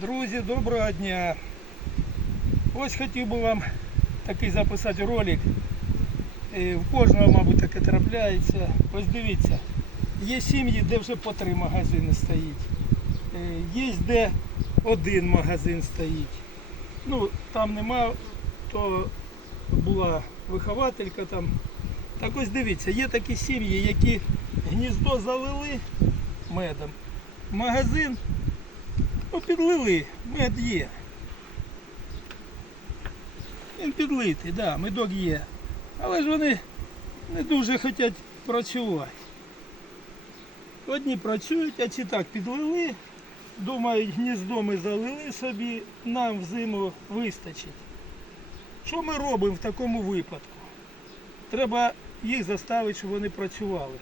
Друзі, доброго дня. Ось хотів би вам такий записати ролик. Е, В кожного, мабуть, таке трапляється. Ось дивіться, є сім'ї, де вже по три магазини стоїть. Е, Є де один магазин стоїть. Ну, там нема, то була вихователька там. Так ось дивіться, є такі сім'ї, які гніздо залили медом. Магазин Ну, підлили, мед є. Він підлитий, да, медок є. Але ж вони не дуже хочуть працювати. Одні працюють, а ці так підлили, думають, гніздо ми залили собі, нам взиму вистачить. Що ми робимо в такому випадку? Треба їх заставити, щоб вони працювали.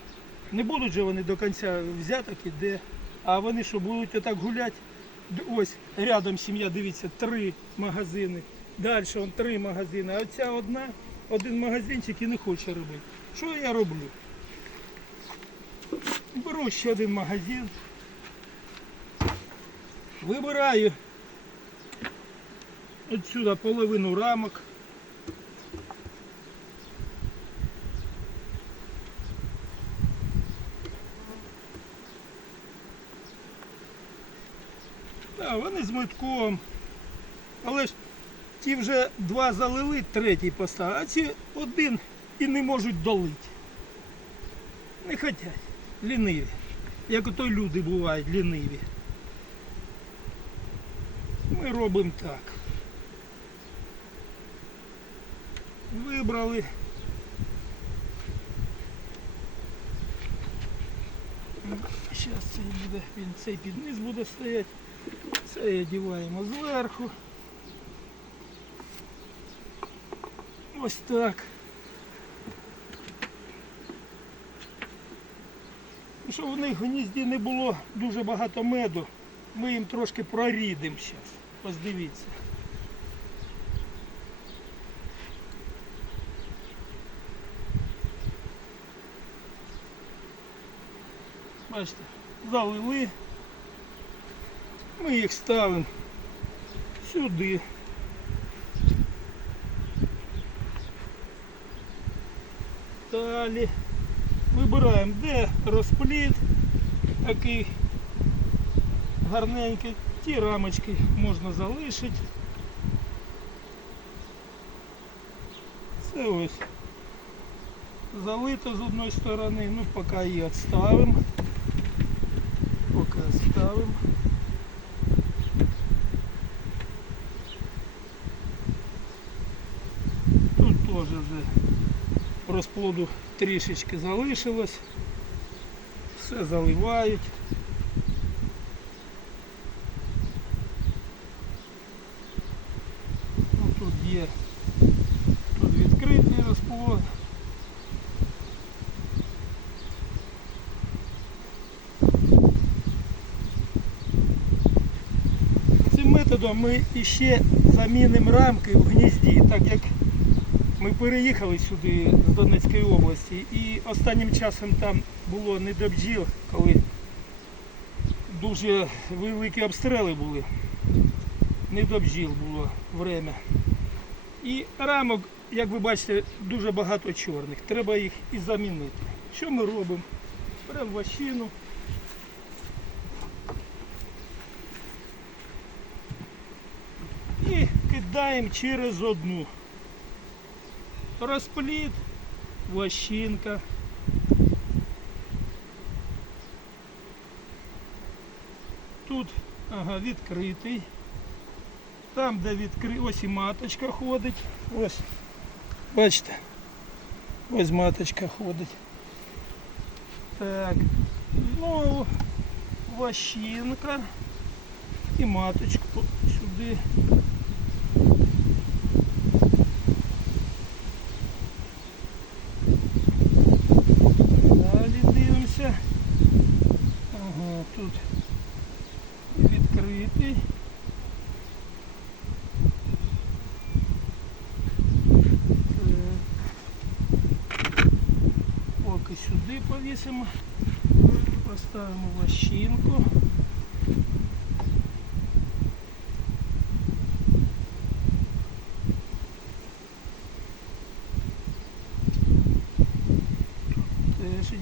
Не будуть же вони до кінця взяток іде, а вони що будуть отак гуляти. Ось рядом сім'я, дивіться, три магазини. Далі он три магазини. А оця одна, один магазинчик і не хоче робити. Що я роблю? Беру ще один магазин. Вибираю отсюда половину рамок. Да, вони з метком. Але ж ті вже два залили, третій поставили, а ці один і не можуть долити. Не хочуть. Ліниві. Як ото люди бувають ліниві. Ми робимо так. Вибрали. Зараз цей буде, він цей під низ буде стояти. Це одіваємо зверху. Ось так. Щоб в них гнізді не було дуже багато меду, ми їм трошки прорідимо зараз. Ось дивіться. Бачите, залили. Ми їх ставимо сюди. Далі вибираємо, де розпліт такий гарненький. Ті рамочки можна залишити. Це ось залито з одної сторони, ну поки її відставимо. Поки відставимо. Тут теж вже розплоду трішечки залишилось. Все заливають. Ну, тут є тут відкритий розплод. Цим методом ми іще замінимо рамки в гнізді, так як ми переїхали сюди з Донецької області і останнім часом там було не до бджіл, коли дуже великі обстріли були. Не до бджіл було время. І рамок, як ви бачите, дуже багато чорних. Треба їх і замінити. Що ми робимо? Беремо вощину. І кидаємо через одну. Розпліт, вощинка. Тут ага, відкритий. Там, де відкритий, ось і маточка ходить. Ось. Бачите. Ось маточка ходить. Так. Знову вощинка. І маточку сюди. закритий. и сюда повесим. Поставим лощинку. Теж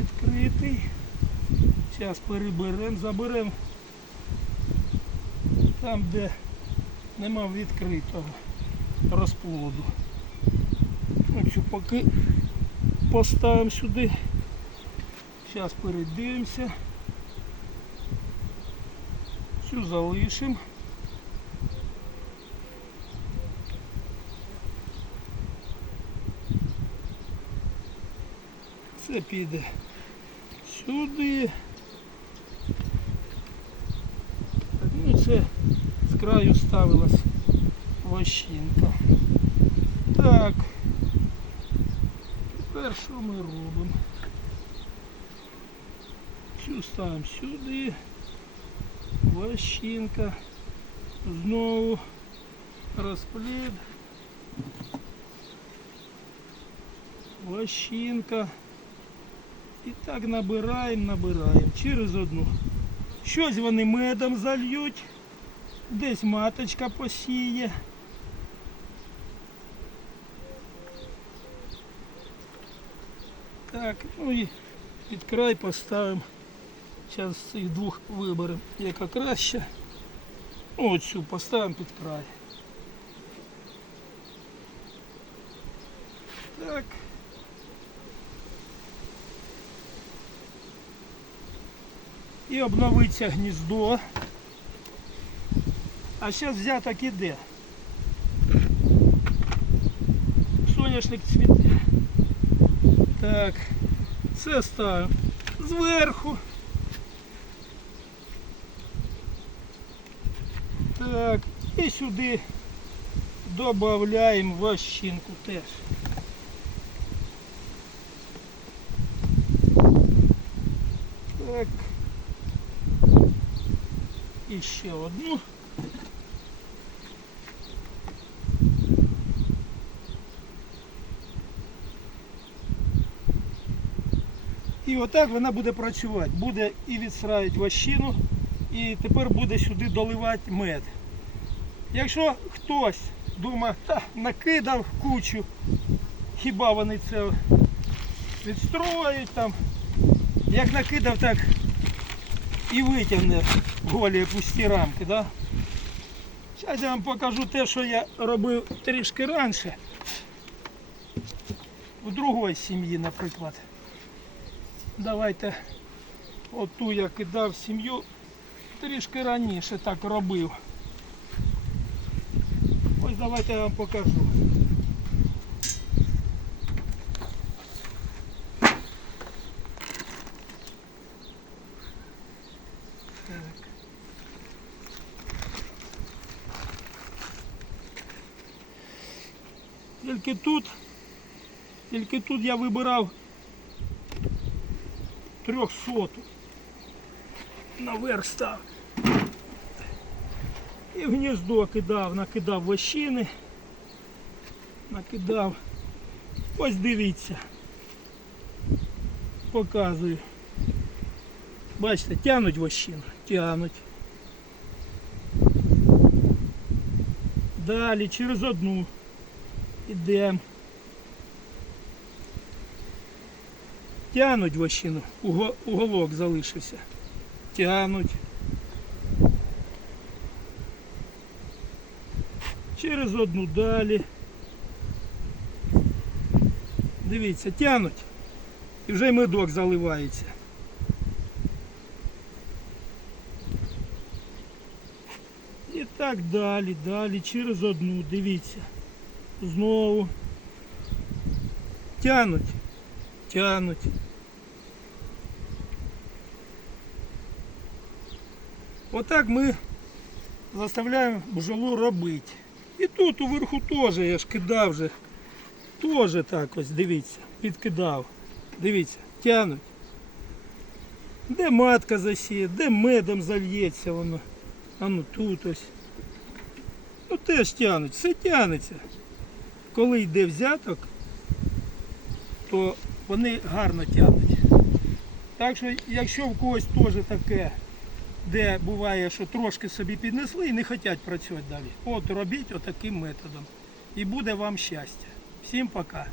открытый. Сейчас Зараз переберемо, заберем там, де нема відкритого розплоду. Ну, поки поставимо сюди. Зараз передивимося. Цю залишимо. Це піде сюди. Так, ну це з краю ставилась вощинка. Так. Тепер що ми робимо? Цю ставимо сюди. Вощинка. Знову розплід. Вощинка. І так набираємо, набираємо через одну. Щось вони медом зальють, десь маточка посіє. Так, ну і під край поставимо. Зараз цих двох виберемо, яка краще. Ну, Оцю поставимо під край. Так. І обновиться гніздо. А зараз взяток іде. Соняшник цвіте. Так, це ставимо зверху. Так, і сюди додаємо вощинку теж. Так. І ще одну. І отак вона буде працювати. Буде і відстраювати вощину, і тепер буде сюди доливати мед. Якщо хтось думає, та накидав кучу, хіба вони це відстроюють там, як накидав, так і витягне голі пусті рамки. Да? Зараз я вам покажу те, що я робив трішки раніше. У другої сім'ї, наприклад. Давайте оту я кидав сім'ю трішки раніше так робив. Ось давайте я вам покажу. Тільки тут, тільки тут я вибирав трьохсоту. Наверх став. І в гніздо кидав, накидав вощини, накидав. Ось дивіться. Показую. Бачите, тянуть вощину, тянуть. Далі через одну. Ідемо. Тянуть вощину, уголок залишився. Тянуть. Через одну далі. Дивіться, тянуть. І вже й медок заливається. І так далі, далі, через одну, дивіться. Знову. Тянуть. Тянуть. Отак ми заставляємо бджолу робити. І тут уверху теж я ж кидав вже. Теж так ось, дивіться, підкидав. Дивіться, тянуть. Де матка засіє, де медом зальється воно. А ну тут ось. Ну теж тянуть, все тянеться. Коли йде взяток, то вони гарно тянуть. Так що, якщо в когось теж таке, де буває, що трошки собі піднесли і не хочуть працювати далі, от робіть отаким методом. І буде вам щастя. Всім пока.